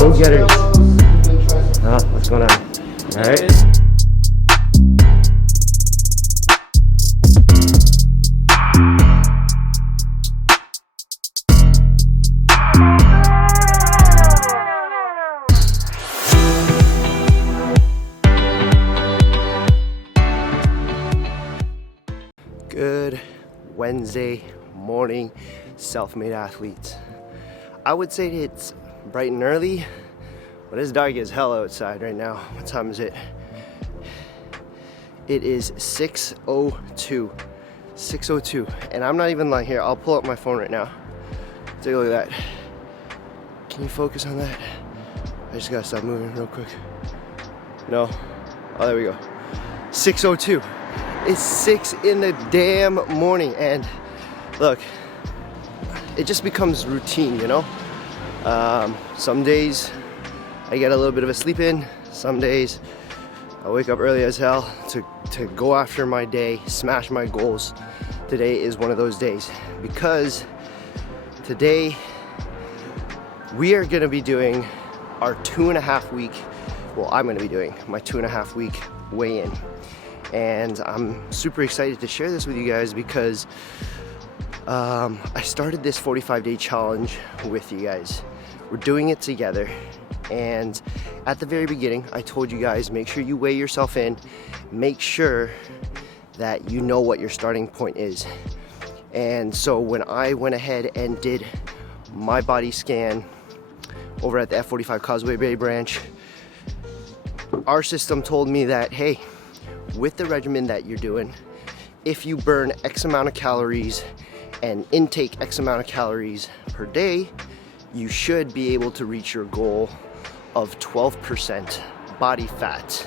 Go getters. What's going on? All right. Good Wednesday morning, self-made athletes. I would say it's bright and early, but it's dark as hell outside right now. What time is it? It is 6:02. 6:02, and I'm not even lying here. I'll pull up my phone right now. Take a look at that. Can you focus on that? I just gotta stop moving real quick. No. Oh, there we go. 6:02. It's 6 in the damn morning, and look, it just becomes routine, you know? Some days I get a little bit of a sleep in. Some days I wake up early as hell to go after my day, smash my goals. Today is one of those days, because today we are gonna be doing our 2.5 week, well, I'm gonna be doing my 2.5 week weigh-in. And I'm super excited to share this with you guys because I started this 45-day challenge with you guys. We're doing it together, and at the very beginning I told you guys, make sure you weigh yourself in, make sure that you know what your starting point is. And so when I went ahead and did my body scan over at the F45 Causeway Bay branch, our system told me that, hey, with the regimen that you're doing, if you burn X amount of calories and intake X amount of calories per day, you should be able to reach your goal of 12% body fat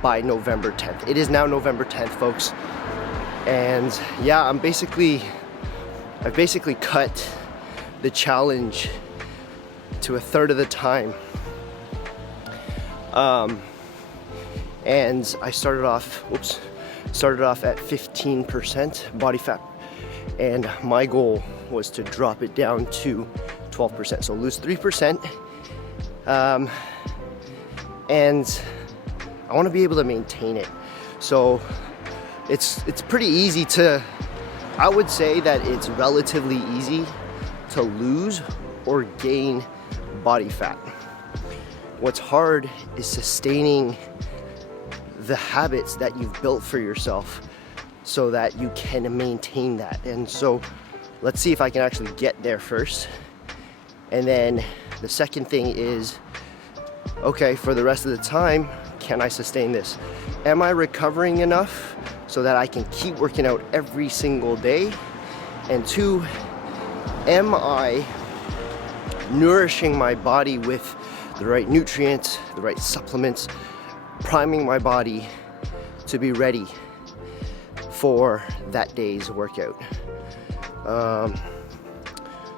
by November 10th. It is now November 10th, folks. And yeah, I've basically cut the challenge to a third of the time. And I started off at 15% body fat, and my goal was to drop it down to 12%, so lose 3%. And I want to be able to maintain it. So it's pretty easy to, I would say that it's relatively easy to lose or gain body fat. What's hard is sustaining the habits that you've built for yourself so that you can maintain that. And so let's see if I can actually get there first. And then the second thing is, okay, for the rest of the time, can I sustain this? Am I recovering enough so that I can keep working out every single day? And two, am I nourishing my body with the right nutrients, the right supplements, priming my body to be ready for that day's workout?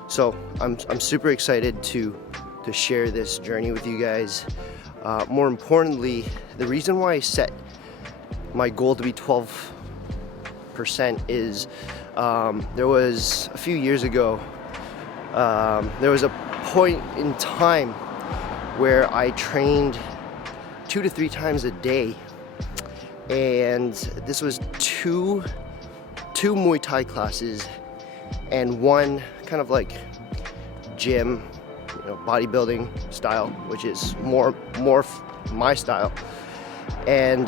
So I'm super excited to share this journey with you guys. More importantly, the reason why I set my goal to be 12% is there was a few years ago, there was a point in time where I trained 2 to 3 times a day, and this was two Muay Thai classes and one kind of like gym, you know, bodybuilding style, which is more my style. And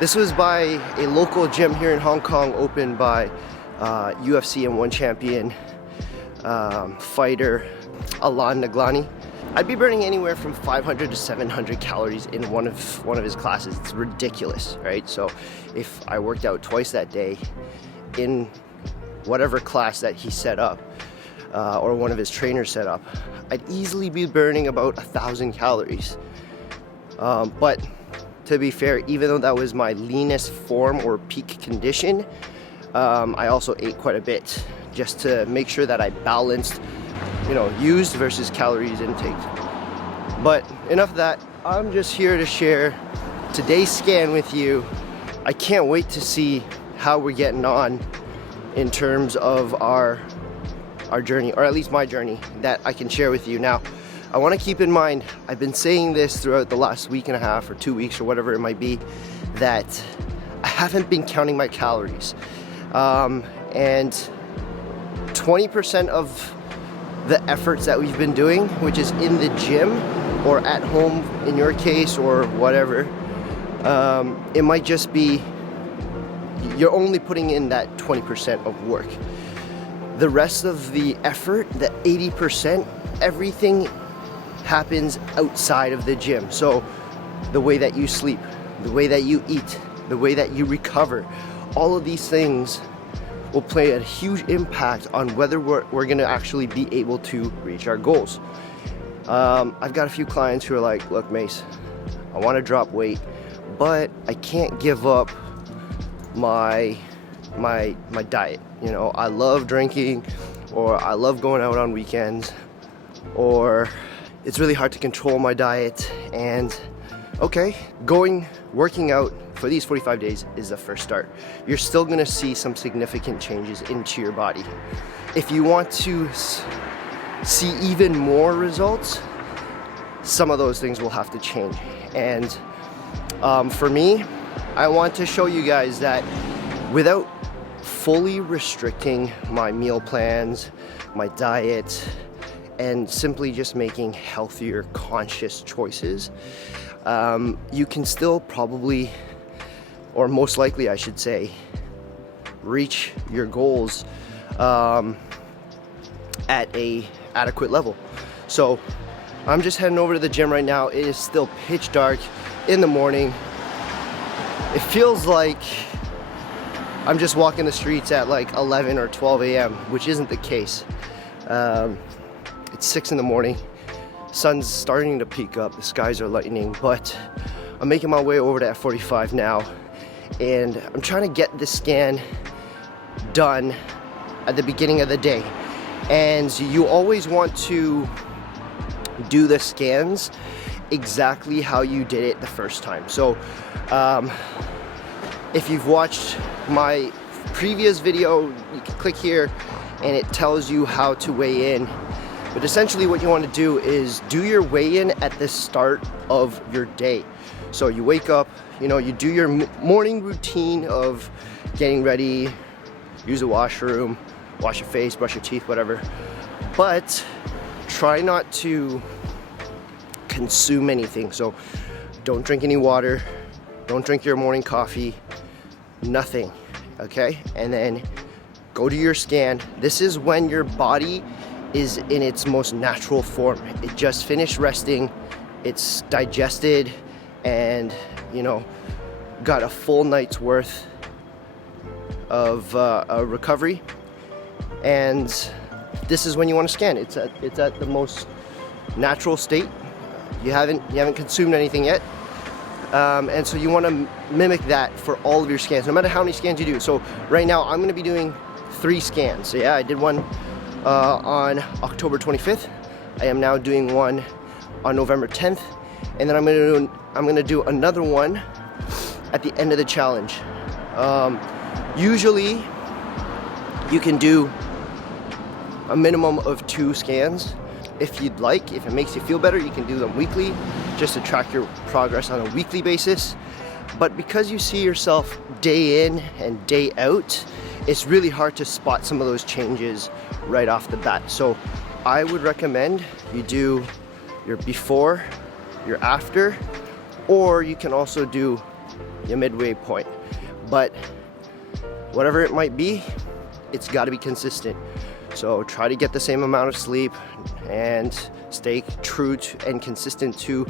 this was by a local gym here in Hong Kong, opened by UFC and one champion fighter Alan Naglani. I'd be burning anywhere from 500 to 700 calories in one of his classes. It's ridiculous, right? So if I worked out twice that day in whatever class that he set up, or one of his trainers set up, I'd easily be burning about 1,000 calories. But to be fair, even though that was my leanest form or peak condition, I also ate quite a bit just to make sure that I balanced, you know, used versus calories intake. But enough of that. I'm just here to share today's scan with you. I can't wait to see how we're getting on in terms of our our journey, or at least my journey, that I can share with you. Now, I want to keep in mind, I've been saying this throughout the last week and a half or 2 weeks or whatever it might be, that I haven't been counting my calories. And 20% of the efforts that we've been doing, which is in the gym or at home in your case or whatever, it might just be you're only putting in that 20% of work. The rest of the effort, the 80%, everything happens outside of the gym. So the way that you sleep, the way that you eat, the way that you recover, all of these things will play a huge impact on whether we're gonna actually be able to reach our goals. I've got a few clients who are like, look, Mace, I wanna drop weight, but I can't give up my diet. You know, I love drinking, or I love going out on weekends, or it's really hard to control my diet. And okay, working out for these 45 days is the first start. You're still gonna see some significant changes into your body. If you want to see even more results, some of those things will have to change. And for me, I want to show you guys that without fully restricting my meal plans, my diet, and simply just making healthier, conscious choices, you can still probably, or most likely I should say, reach your goals at a adequate level. So I'm just heading over to the gym right now. It is still pitch dark in the morning. It feels like I'm just walking the streets at like 11 or 12 a.m., which isn't the case. It's 6 in the morning. Sun's starting to peak up. The skies are lightening, but I'm making my way over to F45 now, and I'm trying to get the scan done at the beginning of the day. And you always want to do the scans exactly how you did it the first time. So if you've watched my previous video, you can click here and it tells you how to weigh in. But essentially what you want to do is do your weigh-in at the start of your day. So you wake up, you know, you do your morning routine of getting ready, use the washroom, wash your face, brush your teeth, whatever. But try not to consume anything. So don't drink any water, don't drink your morning coffee, nothing, okay? And then go to your scan. This is when your body is in its most natural form. It just finished resting, it's digested, and you know, got a full night's worth of recovery. And this is when you want to scan. It's at the most natural state. You haven't consumed anything yet, and so you want to mimic that for all of your scans, no matter how many scans you do. So right now I'm going to be doing 3 scans. So yeah, I did one on October 25th. I am now doing one on November 10th, and then I'm gonna do another one at the end of the challenge. Usually you can do a minimum of 2 scans. If you'd like, if it makes you feel better, you can do them weekly just to track your progress on a weekly basis. But because you see yourself day in and day out, it's really hard to spot some of those changes right off the bat. So I would recommend you do your before, your after, or you can also do your midway point. But whatever it might be, it's got to be consistent. So try to get the same amount of sleep and stay true to and consistent to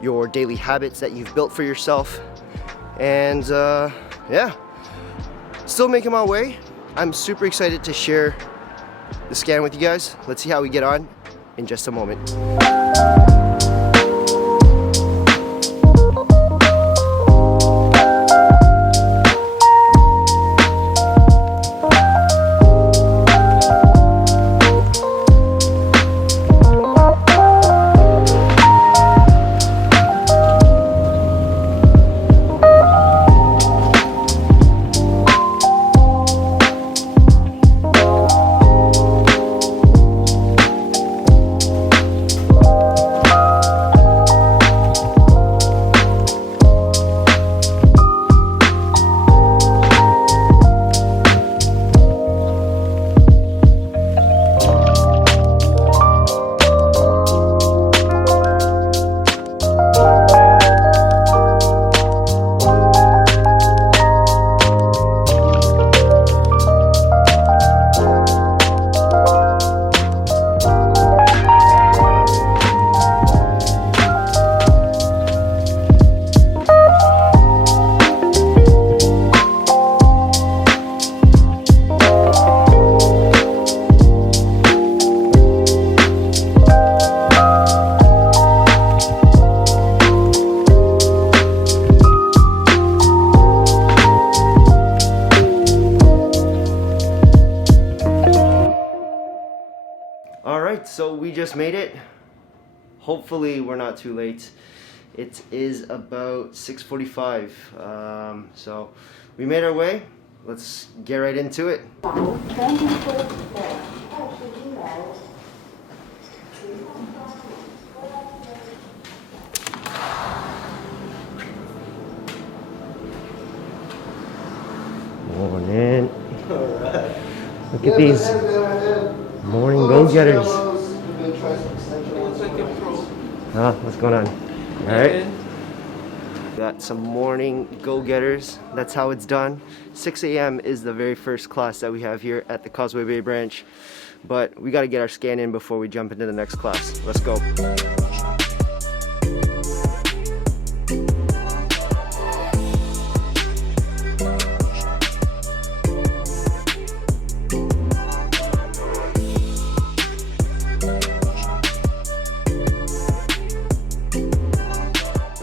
your daily habits that you've built for yourself. And yeah, still making my way. I'm super excited to share the scan with you guys. Let's see how we get on in just a moment. just made it. Hopefully we're not too late. It is about 6:45. So we made our way. Let's get right into it. Morning. Look at these morning go-getters. What's going on? All right. Got some morning go-getters. That's how it's done. 6 a.m. is the very first class that we have here at the Causeway Bay branch. But we got to get our scan in before we jump into the next class. Let's go.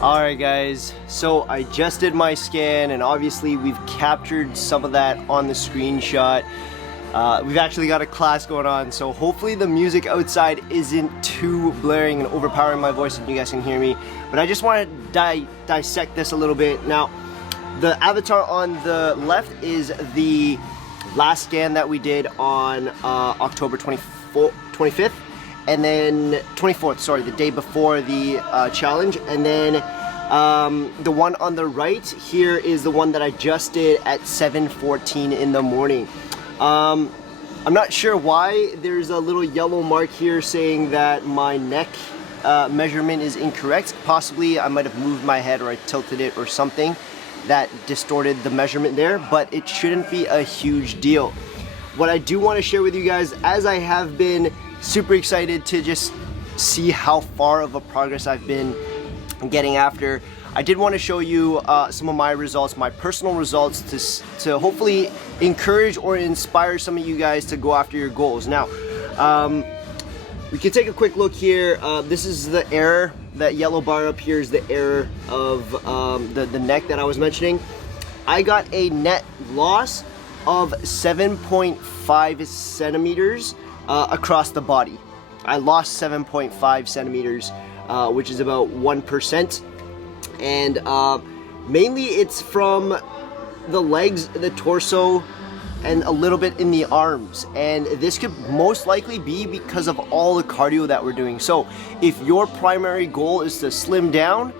Alright guys, so I just did my scan and obviously we've captured some of that on the screenshot. We've actually got a class going on, so hopefully the music outside isn't too blaring and overpowering my voice and you guys can hear me. But I just want to dissect this a little bit. Now, the avatar on the left is the last scan that we did on October 25th. And then 24th, sorry, the day before the challenge. And then the one on the right here is the one that I just did at 7:14 in the morning. I'm not sure why there's a little yellow mark here saying that my neck measurement is incorrect. Possibly I might have moved my head or I tilted it or something that distorted the measurement there, but it shouldn't be a huge deal. What I do want to share with you guys, as I have been super excited to just see how far of a progress I've been getting after, I did want to show you some of my results, my personal results, to hopefully encourage or inspire some of you guys to go after your goals. Now, we can take a quick look here. This is the error. That yellow bar up here is the error of the neck that I was mentioning. I got a net loss of 7.5 centimeters across the body. I lost 7.5 centimeters, which is about 1%. And mainly it's from the legs, the torso, and a little bit in the arms. And this could most likely be because of all the cardio that we're doing. So if your primary goal is to slim down,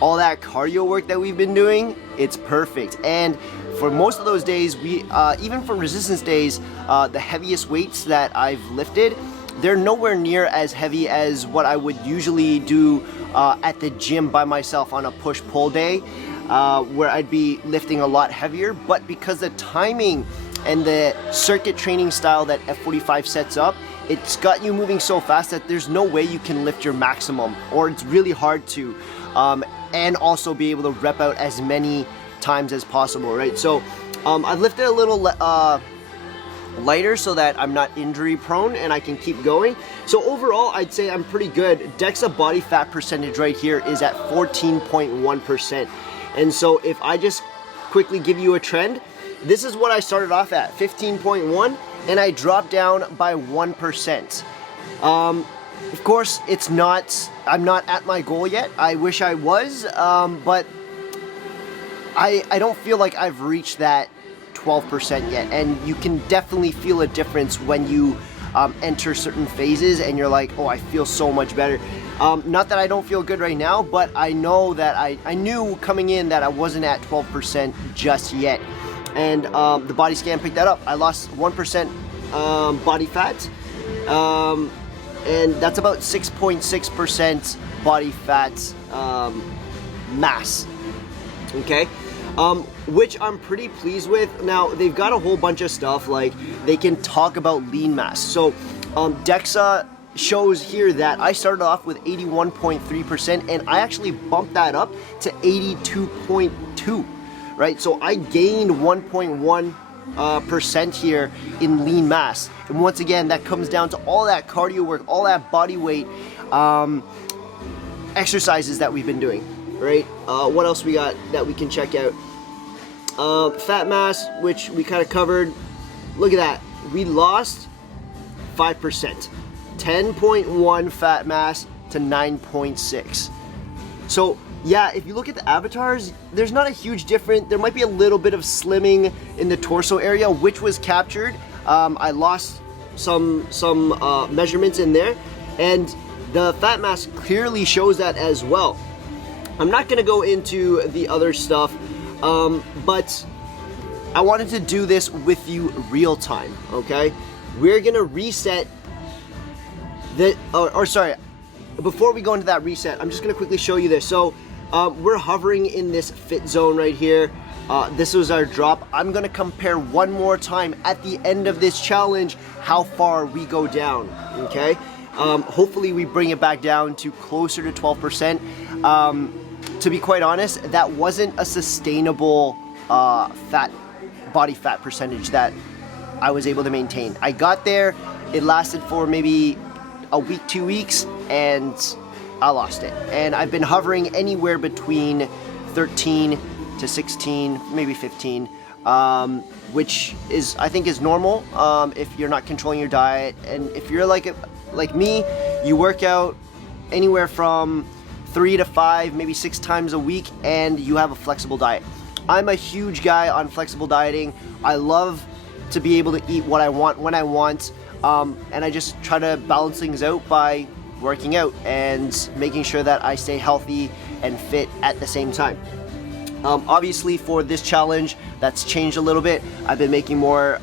all that cardio work that we've been doing, it's perfect. And for most of those days, we even for resistance days, the heaviest weights that I've lifted, they're nowhere near as heavy as what I would usually do at the gym by myself on a push-pull day, where I'd be lifting a lot heavier. But because the timing and the circuit training style that F45 sets up, it's got you moving so fast that there's no way you can lift your maximum, or it's really hard to, and also be able to rep out as many times as possible, right? So I've lifted a little lighter so that I'm not injury prone and I can keep going. So overall, I'd say I'm pretty good. DEXA body fat percentage right here is at 14.1%. And so if I just quickly give you a trend, this is what I started off at, 15.1, and I dropped down by 1%. Of course, I'm not at my goal yet. I wish I was, but I don't feel like I've reached that 12% yet. And you can definitely feel a difference when you enter certain phases and you're like, oh, I feel so much better. Not that I don't feel good right now, but I know that I knew coming in that I wasn't at 12% just yet. And the body scan picked that up. I lost 1% body fat. And that's about 6.6% body fat mass, okay? Which I'm pretty pleased with. Now, they've got a whole bunch of stuff, like they can talk about lean mass. So DEXA shows here that I started off with 81.3% and I actually bumped that up to 82.2, right? So I gained 1.1% here in lean mass. And once again, that comes down to all that cardio work, all that body weight exercises that we've been doing, right? What else we got that we can check out? Fat mass, which we kind of covered. Look at that. We lost 5%. 10.1 fat mass to 9.6. So yeah, if you look at the avatars, there's not a huge difference. There might be a little bit of slimming in the torso area, which was captured. I lost some measurements in there, and the fat mass clearly shows that as well. I'm not gonna go into the other stuff, but I wanted to do this with you real time, okay? We're gonna reset sorry, before we go into that reset, I'm just gonna quickly show you this. So we're hovering in this fit zone right here. This was our drop. I'm gonna compare one more time at the end of this challenge how far we go down, okay? Hopefully we bring it back down to closer to 12%. To be quite honest, that wasn't a sustainable body fat percentage that I was able to maintain. I got there, it lasted for maybe a week, 2 weeks, and I lost it. And I've been hovering anywhere between 13 to 16, maybe 15, which is, I think, is normal if you're not controlling your diet. And if you're like me, you work out anywhere from 3 to 5, maybe 6 times a week, and you have a flexible diet. I'm a huge guy on flexible dieting. I love to be able to eat what I want when I want, and I just try to balance things out by working out and making sure that I stay healthy and fit at the same time. Obviously for this challenge, that's changed a little bit. I've been making more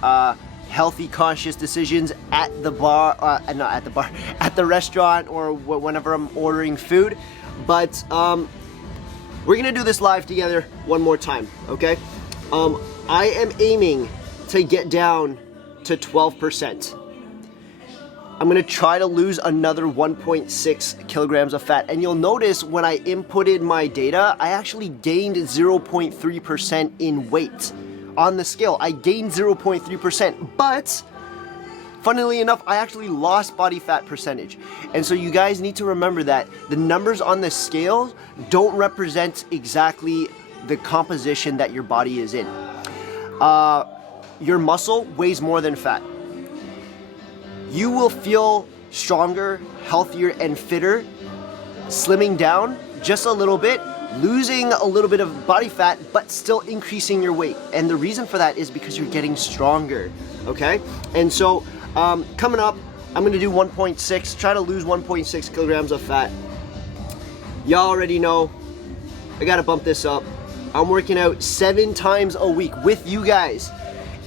healthy, conscious decisions at the bar, not at the bar, at the restaurant or whenever I'm ordering food. But we're gonna do this live together one more time, okay? I am aiming to get down to 12%. I'm gonna try to lose another 1.6 kilograms of fat. And you'll notice when I inputted my data, I actually gained 0.3% in weight on the scale. I gained 0.3%, but funnily enough, I actually lost body fat percentage. And so you guys need to remember that the numbers on the scale don't represent exactly the composition that your body is in. Your muscle weighs more than fat. You will feel stronger, healthier, and fitter slimming down just a little bit, losing a little bit of body fat, but still increasing your weight. And the reason for that is because you're getting stronger, okay? And so coming up, I'm gonna do 1.6, try to lose 1.6 kilograms of fat. Y'all already know, I gotta bump this up. I'm working out 7 times a week with you guys.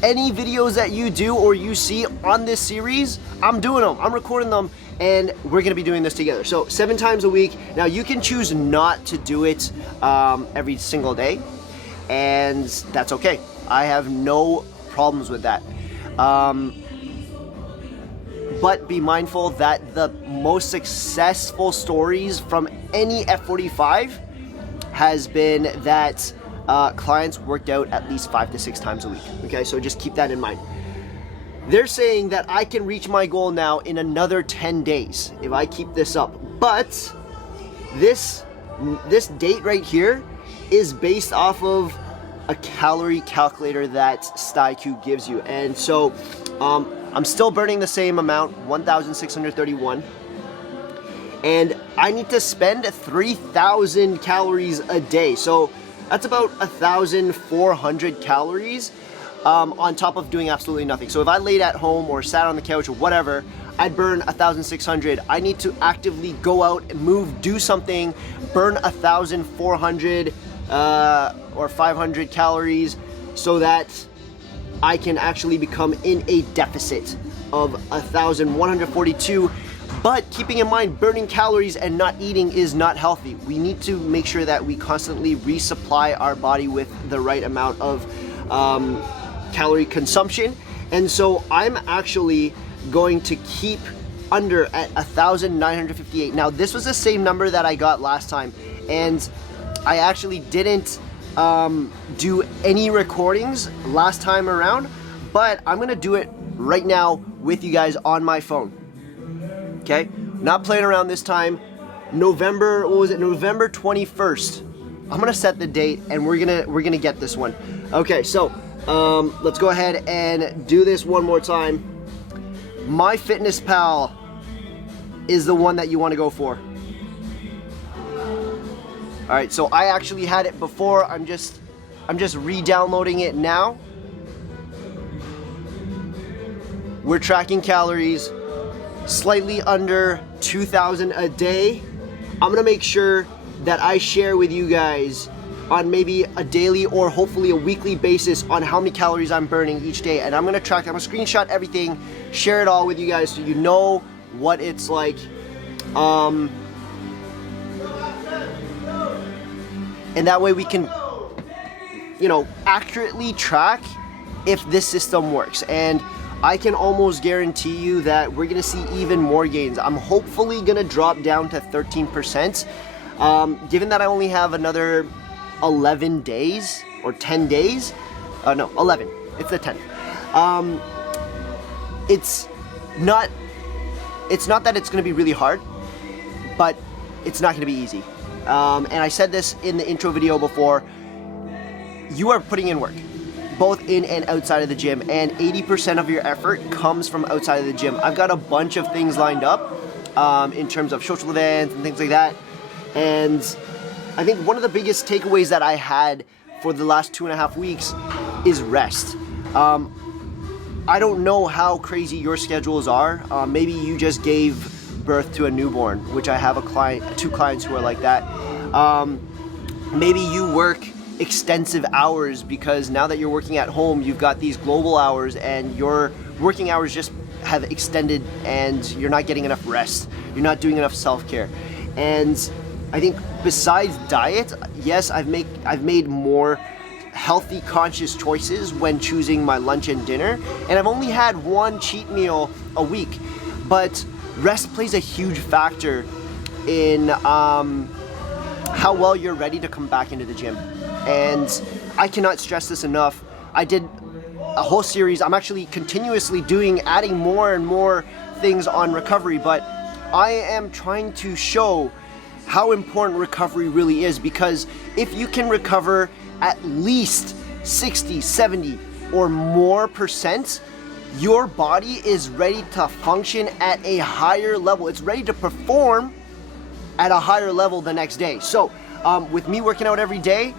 Any videos that you do or you see on this series, I'm doing them, I'm recording them, and we're gonna be doing this together. So 7 times a week. Now you can choose not to do it every single day, and that's okay. I have no problems with that. But be mindful that the most successful stories from any F45 has been that clients worked out at least 5 to 6 times a week. Okay, so just keep that in mind. They're saying that I can reach my goal now in another 10 days if I keep this up. But this date right here is based off of a calorie calculator that StyQ gives you. And so I'm still burning the same amount, 1,631. And I need to spend 3,000 calories a day. So that's about 1,400 calories on top of doing absolutely nothing. So if I laid at home or sat on the couch or whatever, I'd burn 1,600. I need to actively go out, move, do something, burn 1,400 or 500 calories so that I can actually become in a deficit of 1,142. But keeping in mind, burning calories and not eating is not healthy. We need to make sure that we constantly resupply our body with the right amount of calorie consumption. And so I'm actually going to keep under at 1,958. Now this was the same number that I got last time, and I actually didn't do any recordings last time around, but I'm gonna do it right now with you guys on my phone. Okay, not playing around this time. November, what was it? November 21st. I'm gonna set the date, and we're gonna get this one. Okay, so let's go ahead and do this one more time. MyFitnessPal is the one that you want to go for. All right, so I actually had it before. I'm just re-downloading it now. We're tracking calories, slightly under 2,000 a day. I'm gonna make sure that I share with you guys on maybe a daily or hopefully a weekly basis on how many calories I'm burning each day. And I'm gonna track, I'm gonna screenshot everything, share it all with you guys so you know what it's like. And that way we can, you know, accurately track if this system works. And I can almost guarantee you that we're gonna see even more gains. I'm hopefully gonna drop down to 13%. Given that I only have another 11 days or 10 days, no, 11, it's the 10th. It's not that it's gonna be really hard, but it's not gonna be easy. And I said this in the intro video before, you are putting in work, both in and outside of the gym, and 80% of your effort comes from outside of the gym. I've got a bunch of things lined up in terms of social events and things like that. And I think one of the biggest takeaways that I had for the last 2.5 weeks is rest. I don't know how crazy your schedules are. Maybe you just gave birth to a newborn, which I have two clients who are like that. Maybe you work extensive hours because now that you're working at home, you've got these global hours and your working hours just have extended and you're not getting enough rest. You're not doing enough self-care. And I think besides diet, yes, I've made more healthy, conscious choices when choosing my lunch and dinner. And I've only had one cheat meal a week, but rest plays a huge factor in how well you're ready to come back into the gym. And I cannot stress this enough. I did a whole series. I'm actually continuously adding more and more things on recovery, but I am trying to show how important recovery really is, because if you can recover at least 60, 70 or more %, your body is ready to function at a higher level. It's ready to perform at a higher level the next day. So with me working out every day,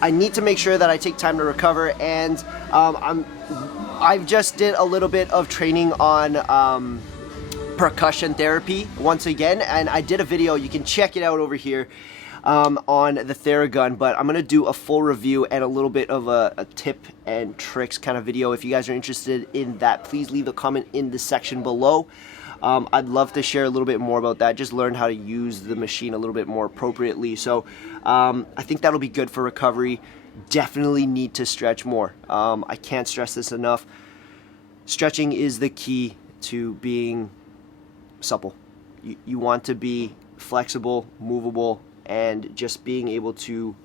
I need to make sure that I take time to recover, and I've just did a little bit of training on percussion therapy once again, and I did a video, you can check it out over here, on the Theragun, but I'm gonna do a full review and a little bit of a tip and tricks kind of video. If you guys are interested in that, please leave a comment in the section below. I'd love to share a little bit more about that, just learn how to use the machine a little bit more appropriately. So I think that'll be good for recovery. Definitely need to stretch more. I can't stress this enough. Stretching is the key to being supple. You want to be flexible, movable, and just being able to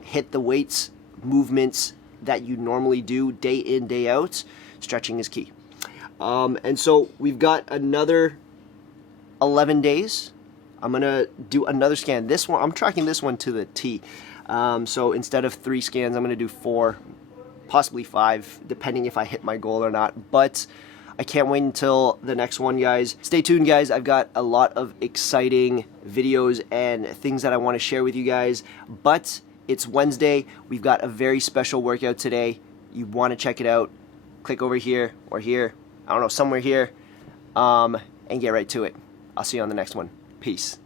hit the weights, movements that you normally do day in, day out. Stretching is key. And so we've got another 11 days. I'm gonna do another scan. This one, I'm tracking this one to the T. So instead of 3 scans, I'm gonna do 4, possibly 5, depending if I hit my goal or not. But I can't wait until the next one, guys. Stay tuned, guys. I've got a lot of exciting videos and things that I want to share with you guys. But it's Wednesday. We've got a very special workout today. You want to check it out. Click over here or here. I don't know, somewhere here. And get right to it. I'll see you on the next one. Peace.